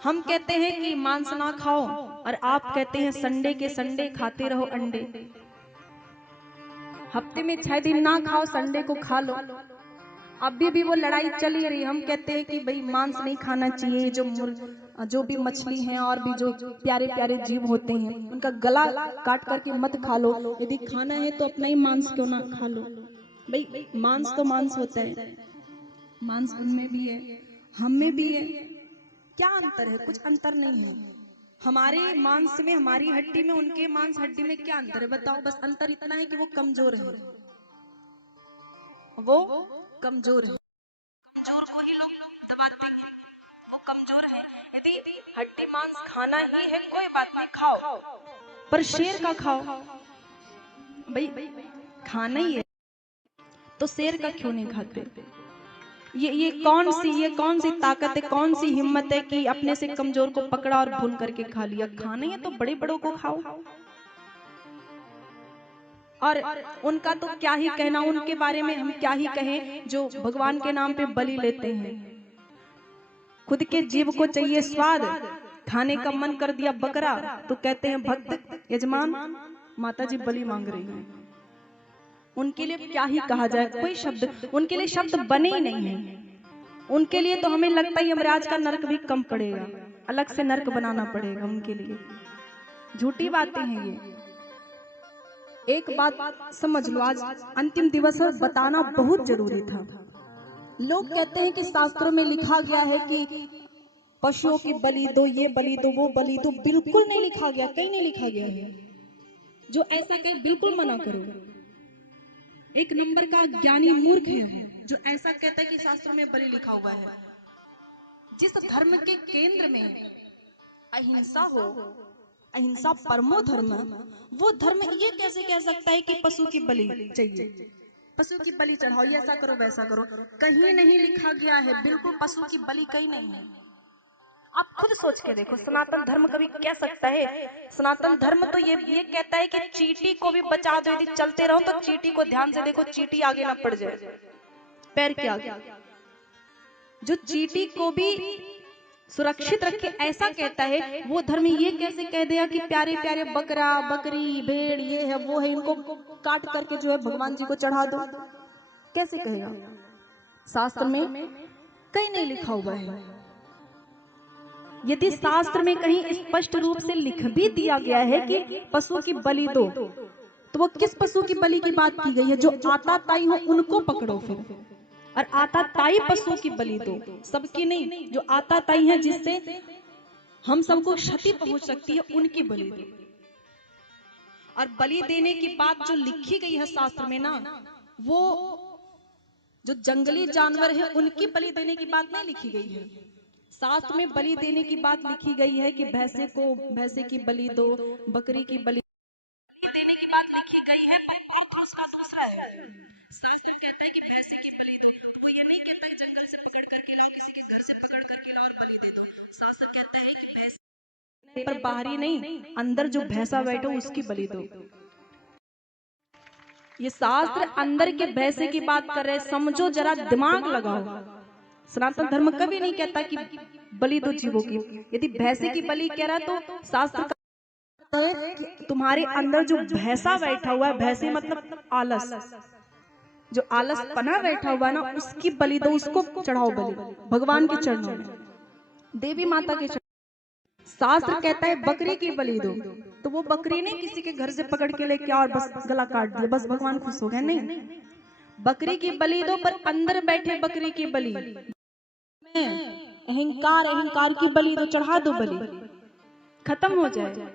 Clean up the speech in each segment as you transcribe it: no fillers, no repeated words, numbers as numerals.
हम कहते हैं कि मांस ना खाओ और आप कहते हैं संडे के संडे खाते रहो अंडे। हफ्ते में 6 दिन ना खाओ, संडे को खा लो। अभी भी वो लड़ाई चली रही। हम कहते हैं कि भाई मांस नहीं खाना चाहिए। जो भी मछली हैं और भी जो प्यारे प्यारे जीव होते हैं उनका गला काट करके मत खा लो। यदि खाना है तो अपना ही मांस क्यों ना खा लो। भाई मांस तो मांस होता है, मांस उनमें भी है, हम में भी है। क्या अंतर है? कुछ अंतर नहीं है। हमारे मांस में, हमारी हड्डी में, उनके मांस हड्डी में क्या अंतर है बताओ? बस अंतर इतना है कि वो कमजोर है, वो कमजोर है। कमजोर को ही लोग दबाते हैं, वो कमजोर है। यदि हड्डी मांस खाना ही है कोई बात नहीं, खाओ, पर शेर का खाओ। भाई खाना ही है तो शेर का क्यों नहीं खाते? ये कौन सी ताकत है, कौन सी हिम्मत है कि अपने से कमजोर को पकड़ा और भून करके खा लिया? खाना है तो बड़े बड़ों को खाओ। और उनका तो क्या ही कहना, उनके बारे में हम क्या ही कहें जो भगवान के नाम पे बलि लेते हैं। खुद के जीव को चाहिए स्वाद, खाने का मन कर दिया बकरा तो कहते हैं भक्त यजमान माता जी बलि मांग रही है। उनके लिए क्या ही कहा जाए, कोई शब्द उनके लिए शब्द बने ही नहीं है। उनके लिए तो हमें लगता है यमराज का नरक भी कम पड़ेगा, अलग से नरक बनाना पड़ेगा उनके लिए। झूठी बातें हैं ये। एक बात समझ लो, आज अंतिम दिवस है, बताना बहुत जरूरी था। लोग कहते हैं कि शास्त्रों में लिखा गया है कि पशुओं की बलि दो, ये बलि दो, वो बलि दो। बिल्कुल नहीं लिखा गया, कहीं नहीं लिखा गया है। जो ऐसा कहे बिल्कुल मना करो। एक नंबर का ज्ञानी मूर्ख है वो जो ऐसा कहता है कि शास्त्रों में बलि लिखा हुआ है। जिस धर्म के केंद्र में अहिंसा हो, अहिंसा परमो धर्म, वो धर्म ये कैसे कह सकता है कि पशु की बलि चाहिए, पशु की बलि चढ़ाओ, ये ऐसा करो वैसा करो? कहीं नहीं लिखा गया है, बिल्कुल पशु की बलि कहीं नहीं है। आप खुद सोच के देखो, सनातन धर्म कभी कह सकता है? सनातन धर्म तो ये कहता है कि चींटी को भी बचा दो, यदि चलते रहो तो चींटी को ध्यान से देखो, चींटी आगे ना पड़ जाए पैर के आगे। जो चींटी को भी सुरक्षित रखे ऐसा कहता है, वो धर्म ये कैसे कह दिया कि प्यारे प्यारे बकरा बकरी भेड़ ये है वो है, इनको काट करके जो है भगवान जी को चढ़ा दो? कैसे कहेगा? शास्त्र में कहीं नहीं लिखा हुआ है। यदि शास्त्र में कहीं स्पष्ट रूप से लिख भी दिया गया है कि पशु की बलि दो, तो वो किस पशु की बलि की बात की गई है? जो आताताई हो उनको पकड़ो फिर, और आताताई पशु की बलि दो, सबकी नहीं। जो आताताई है जिससे हम सबको क्षति पहुंच सकती है, उनकी बलि दो। और बलि देने की बात जो लिखी गई है शास्त्र में ना, वो जो जंगली जानवर है उनकी बलि देने की बात नहीं लिखी गई है। शास्त्र में बलि देने की बात लिखी गई है कि भैंसे की बलि दो, बकरी की बलि देने की बात लिखी गई है। पर उसका दूसरा है। शास्त्र कहता है कि भैंसे की बलि दो, वो ये नहीं कहता है जंगल से पकड़ करके लाओ, किसी के घर से पकड़ करके लाओ और बलि दे दो। शास्त्र कहता है कि भैंस पर बाहरी नहीं, अंदर जो भैंसा बैठो उसकी बलि दो। ये शास्त्र अंदर के भैंसे की बात कर रहे, समझो जरा, दिमाग लगाओ। सनातन धर्म कभी नहीं कहता कि बलि दो जीवों की। यदि भैंसे की बलि कह रहा तो शास्त्र तुम्हारे अंदर जो भैंसा बैठा हुआ है, भैंसे मतलब आलस, जो आलस पना बैठा हुआ ना, उसकी बलि दो, उसको चढ़ाओ बलि भगवान के चरणों में, देवी माता के चरणों। शास्त्र कहता है बकरी की बलि दो, तो वो बकरी नहीं किसी के घर से पकड़ के लेके और बस गला काट दिया, बस भगवान खुश हो गए, नहीं। बकरी की बलि दो, पर अंदर बैठे बकरी की बलि, अहंकार की बलि दो, चढ़ा दो बलि, खत्म हो जाए।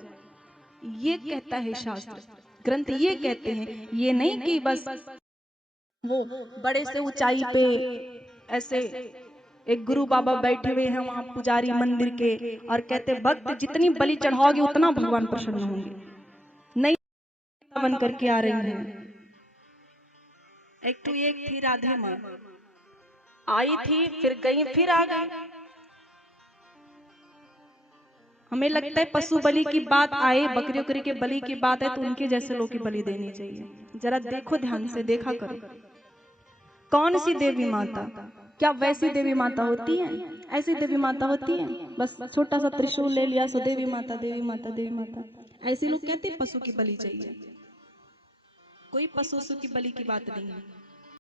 ये कहता है शास्त्र ग्रंथ, ये कहते हैं। ये नहीं कि बस वो बड़े से ऊंचाई पे ऐसे एक गुरु बाबा बैठे हुए हैं वहां पुजारी मंदिर के और कहते भक्त जितनी बलि चढ़ाओगे उतना भगवान प्रसन्न होंगे। नहीं, बन करके आ रही हैं। एक थी राधे माँ, आई थी फिर गई फिर आ गई। हमें लगता है पशु बलि की बात आए, बकरी उकरी के बलि की बात है तो उनके जैसे लोग की बलि देनी चाहिए। जरा देखो, ध्यान से देखा करो, कौन सी देवी माता क्या वैसी देवी माता होती है? ऐसी देवी माता होती है? बस छोटा सा त्रिशूल ले लिया सो देवी माता, देवी माता, देवी माता। ऐसे लोग कहते हैं पशु की बलि चाहिए। कोई पशु की बलि की बात नहीं है।